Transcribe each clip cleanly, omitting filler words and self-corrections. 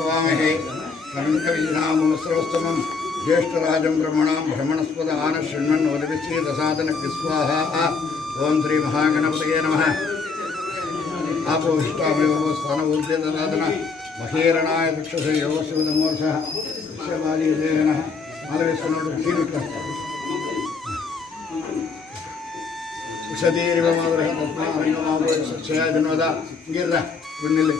हवामहे कविं कवीनामुपमश्रवस्तमं ज्येष्ठराजं ब्रह्मणां ब्रह्मणस्पद आनशृण्वन्नोदिविश्वेदसादनकृत्स्वाहा ओं श्री महागणपतये नमः आपोहिष्टामयो स्थानभूतेदसादन महेरणाय दक्षसे योगशिवनमोर्षः विश्वमालीदेहनः मालवेश्वरनोटु कीलिकः उषधीरिवमावरः तस्मारङ्गमावो सक्षया जन्मदा गिर्र गुण्डिल्लि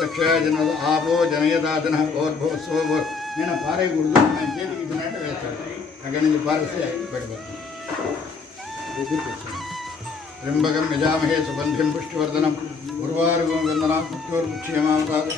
सक्षया जन्मदा आपो जनयदादनः ओर्भो सोभो నేను పారే గుర్తు నేను చేతికి ఇచ్చినట్టు వేస్తాను అక్కడి నుంచి పారేస్తే పెడతాను त्र्यंबकं यजामहे सुगंधिं पुष्टिवर्धनं उर्वारुकं वन्दनां पुष्टिवर्क्षेमावतात्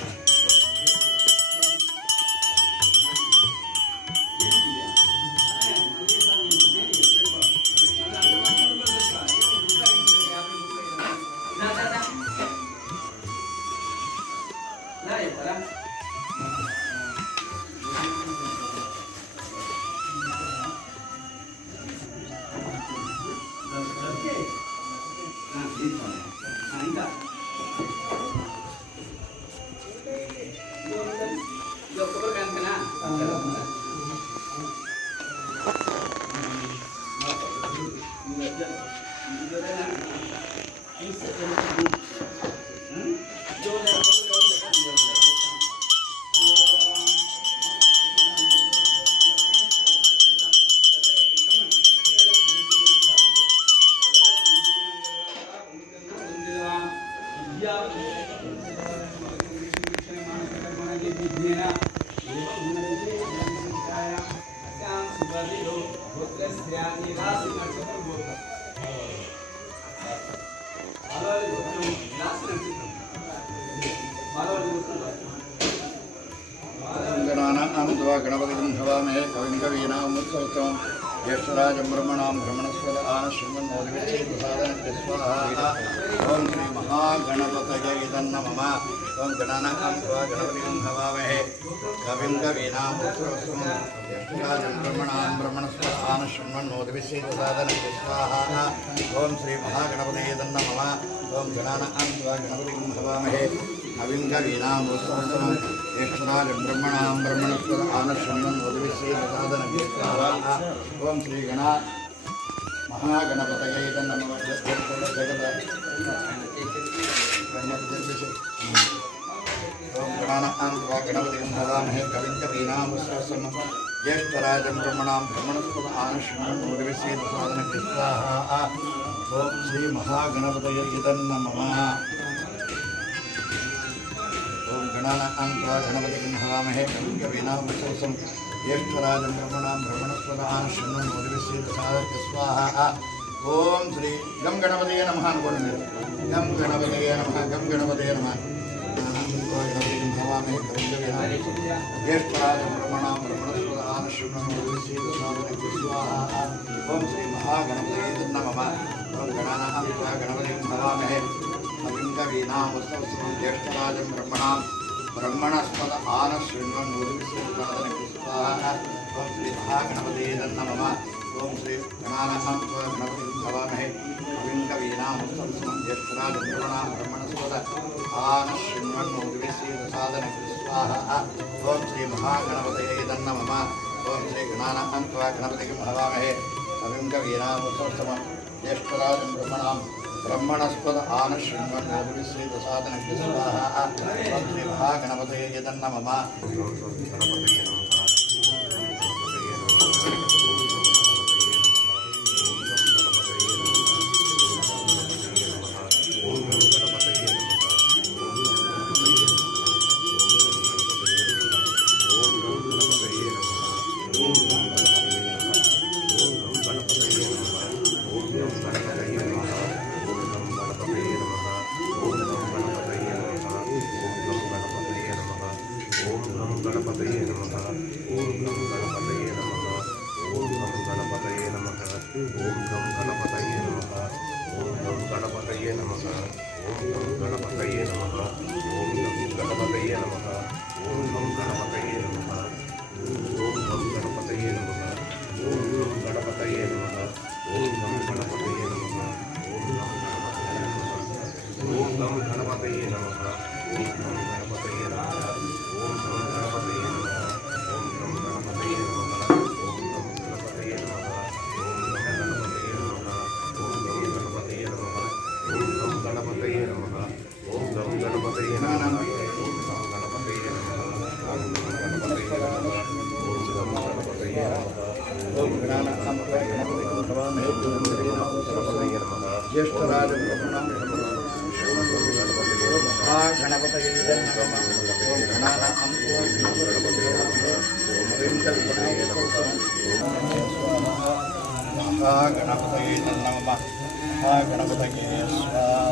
गणपतिं हवामहे कविं कवीनामुपमश्रवस्तमं ज्येष्ठराजं ब्रह्मणां ब्रह्मणस्पद आनशृण्वन्नोदिविश्वेदसादनकृत्स्वाहा ओं श्री महागणपतये नमः ओं गणानां गणपतिं हवामहे कविं कवीनामुपमश्रवस्तमं ज्येष्ठराजं ब्रह्मणां ब्रह्मणस्पद आनशृण्वन्नोदिविश्वेदसादनकृत्स्वाहा ओं श्री महागणपतये नमः ओं गणानां गणपतिं हवामहे कविं कवीनामुपमश्रवस्तमं ज्येष्ठराजं ब्रह्मणां ब्रह्मणस्पद आनशृण्वन्नोदिविश्वेदसादनकृत्स्वाहा ओं श्री गणा महागणपतये नमः ओं गणानां गणपतिं हवामहे कविं कवीनामुपमश्रवस्तमं ज्येष्ठराजं ब्रह्मणां ब्रह्मणस्पद आनशृण्वन्नोदिविश्वेदसादनकृत्स्वाहा ओं श्री महागणपतये नमः ओं गणानां गणपतिं हवामहे कविं कवीनामुपमश्रवस्तमं ज्येष्ठराजं ब्रह्मणां ब्रह्मणस्पद आनशृण्वन्नोदिविश्वेदसादनकृत्स्वाहा ओं श्री गं गणपतये नमः अनुकोंडि गं गणपतये नमः गं गणपतये नमः गणपतिं हवामहे कविं कवीनामुपमश्रवस्तमं ज्येष्ठराजं ब्रह्मणां ब्रह्मणस्पद आनशृण्वन्नोदिविश्वेदसादनकृत्स्वाहा ओं श्री महागणपतये नमः ओं गणानां गणपतिं हवामहे कविं कवीनामुपमश्रवस्तमं ज्येष्ठराजं ब्रह्मणां ब्रह्मणस्पद आनशृण्वन्नोदिविश्वेदसादनकृत्स्वाहा ओं श्री महागणपतये नमः ओं श्री गणानां गणपतिं हवामहे कविं कवीनामुपमश्रवस्तमं ज्येष्ठराजं ब्रह्मणां ब्रह्मणस्पद आनशृण्वन्नोदिविश्वेदसादनकृत्स्वाहा ओं श्री महागणपतये नमः ओं श्री गणानां गणपतिं हवामहे कविं कवीनामुपमश्रवस्तमं ज्येष्ठराजं ब्रह्मणां ब्रह्मणस्पद आनशृण्वन्नोदिविश्वेदसादनकृत्स्वाहा ओं श्री महागणपतये नमः ज्येष्ठराज गणपतये नमः गणपतये स्वाहा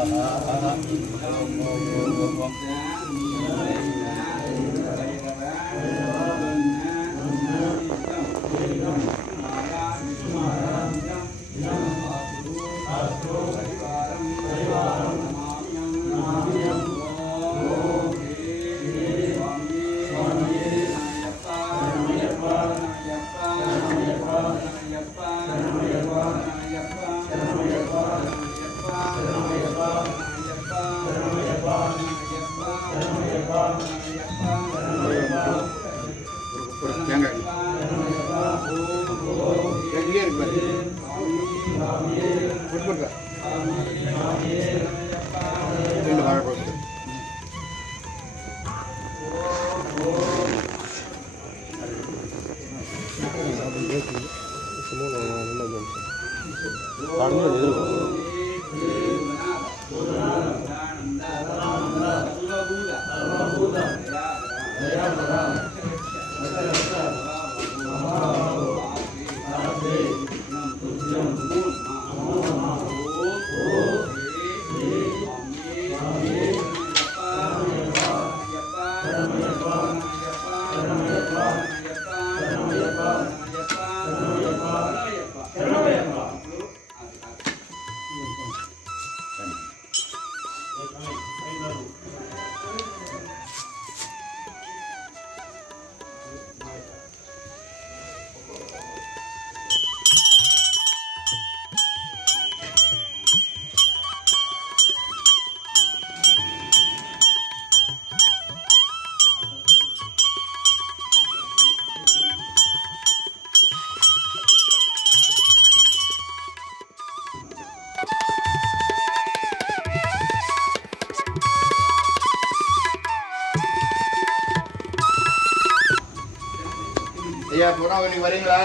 ஐயா புறவழி வரீங்களா?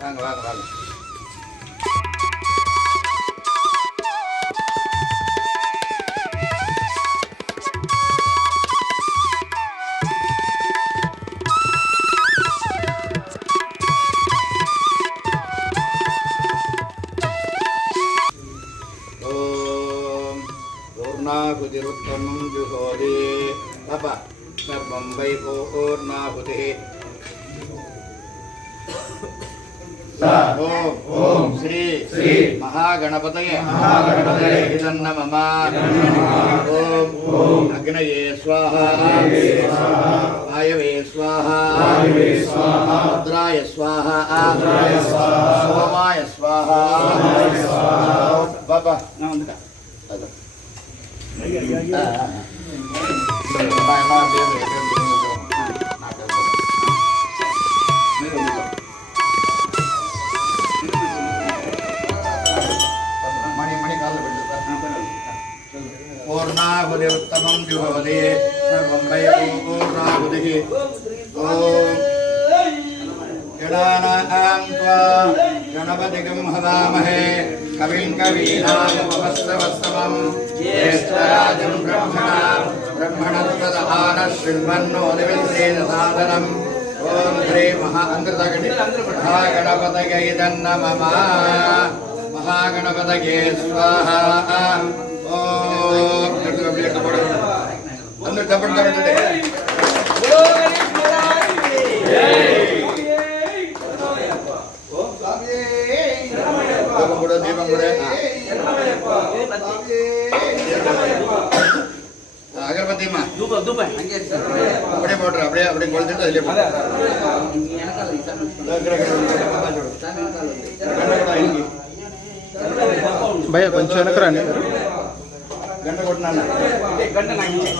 வாங்க வாங்க வாங்க. ஓம் பூர்ணாகுதிருத்தமம் ஜுஹோதி பாப்பா சர்வம் வை பூர்ணாகுதி. ओम श्री महागणपतये नमः। ओम अग्नये स्वाहा वायवे स्वाहा रुद्राय स्वाहा सोमाय स्वाहा। बाबा पूर्णाहुतिरुत्तमं जुहोति सर्वं वै पूर्णाहुतिः। ओम गणानां त्वा गणपतिं हवामहे कविं कवीनामुपमश्रवस्तमं ज्येष्ठराजं ब्रह्मणस्पदः शृण्वन्नोदिविश्रेण सादरम्। ओम श्री महागणपतये नमः। महागणपतये स्वाहा। ओम अंदर दबड़ दबड़ दे अगरबत्ती मा अपने पोटर अपने अपने कोल्ड ड्रिंक ले भैया కొంచెం వెనకరాని గంట కొట్టినా గంట నాకించే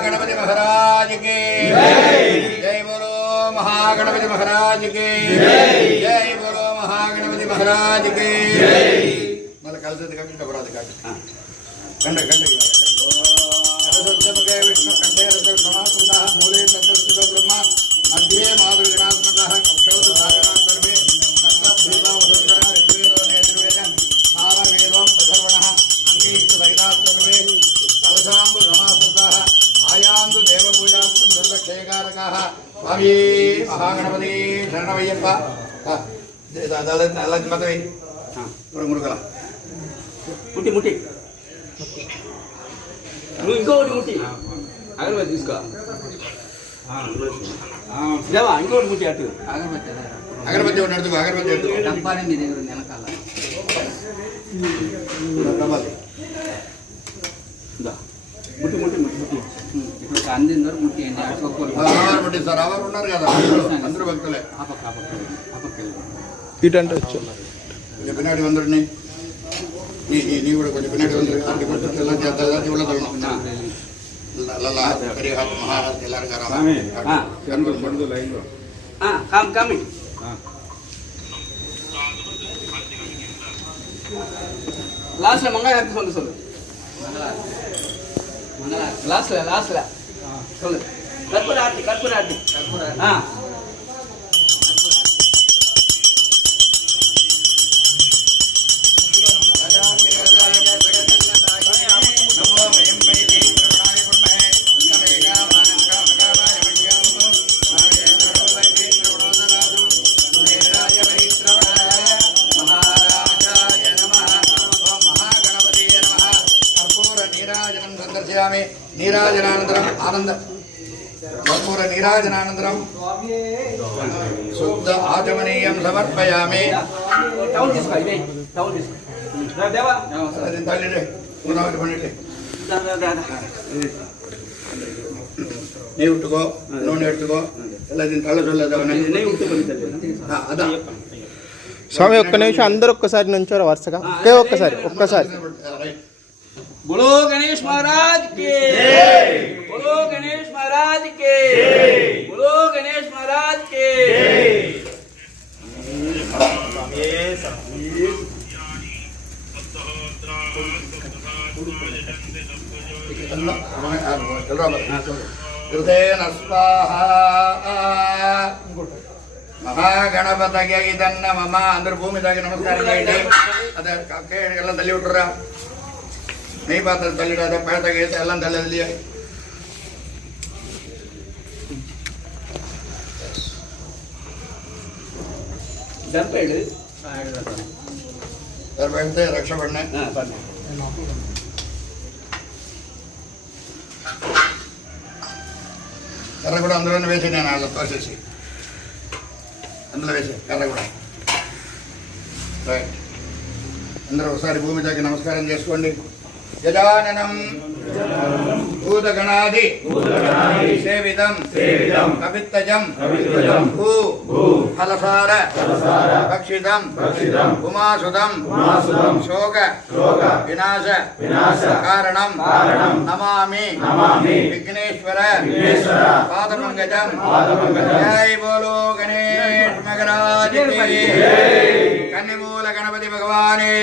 महागणपति महाराज के जय बोलो महागणपति महाराज के जय बोलो महागणपति महाराज के मतलब कल से दिखा डबरा दिखा कंडे कंडे सरस्वती विष्णु कंठे समासुतः मूले तत्स्थितो ब्रह्म मध्ये माधुर्गणात्मकः कक्षौत भागनां सर्वे सप्तभीमा वसुंधरा ऋग्वेदो यजुर्वेद सामवेदो पथर्वणः अंगैश्च सहिताः सर्वे कलशाम्बु समासुतः आयान्तु देवपूजार्थं दुर्लक्षयकारकाः स्वामी महागणपति शरणमय्यप्प अला मतवे मुरुगला ముట్టి ముట్టి నువ్వు ఇంకొకటి ముట్టి అగరబత్తి తీసుకో దేవా ఇంకొకటి ముట్టి అటు అగరబత్తి నడుతు అగరబత్తి డబ్బానే మీ దగ్గర వెనకాల ముట్టి ముట్టి ముట్టి ముట్టి ఇప్పుడు అందిన వరకు ముట్టి అండి ముట్టి సార్ ఎవరు ఉన్నారు కదా అందరూ భక్తులే ఇటంటే వచ్చా పిన్నాడి వందరిని நீ கூட கொஞ்சம் பின்னாடி வந்து எல்லாம் சேர்த்து எல்லாத்தையும் உள்ள தள்ளணும் நல்லா பெரிய மகாராஜ் எல்லாரும் கம்மி லாஸ்ட்ல மங்காயத்து சொல்லு சொல்லு லாஸ்ட்ல சொல்லு கற்பூர ஆர்த்தி నీరాజనానంతరం ఆనంద కర్పూర నీరాజనానంతరం శుద్ధ ఆచమనీయం సమర్పయామి நீ விட்டுக்கோ நோனி எடுத்துக்கோ எல்லாத்தையும் தள்ள சொல்லదవని స్వామి ఒక్క నిమిషం అందరూ ఒక్కసారి నుంచోరా వరుసగా ఒక్కసారి बोलो गणेश महाराज के जय बोलो गणेश महाराज के जय बोलो गणेश महाराज के హృదయేన స్వాహా మహాగణపతగే ఇదన్న మమ అందరూ భూమి తాగి నమస్కారం చేయండి అదే ಎಲ್ಲ ತಲ್ಲಿ ಬಿಟ್ರ நெய் பாத்திரம் தள்ளிடாத பழத்தை கேட்டு எல்லாம் தள்ளது இல்லையா தர்பெடுத்து ரக்ஷ பண்ண కర్ర కూడా అందులోనే వేసి నేను వాళ్ళ తోసేసి అందులో వేసి కర్ర కూడా రైట్ అందరూ ఒకసారి భూమి తాకి నమస్కారం చేసుకోండి గజాననం భూతగణాది సేవితం కవిత్తజం భూ ఫలసార భక్షితం ఉమాసుతం శోక వినాశ కారణం నమామి విఘ్నేశ్వర పాదపంకజం జై బోలో గణేష్ మహారాజ్ కన్నిమూల గణపతి భగవానే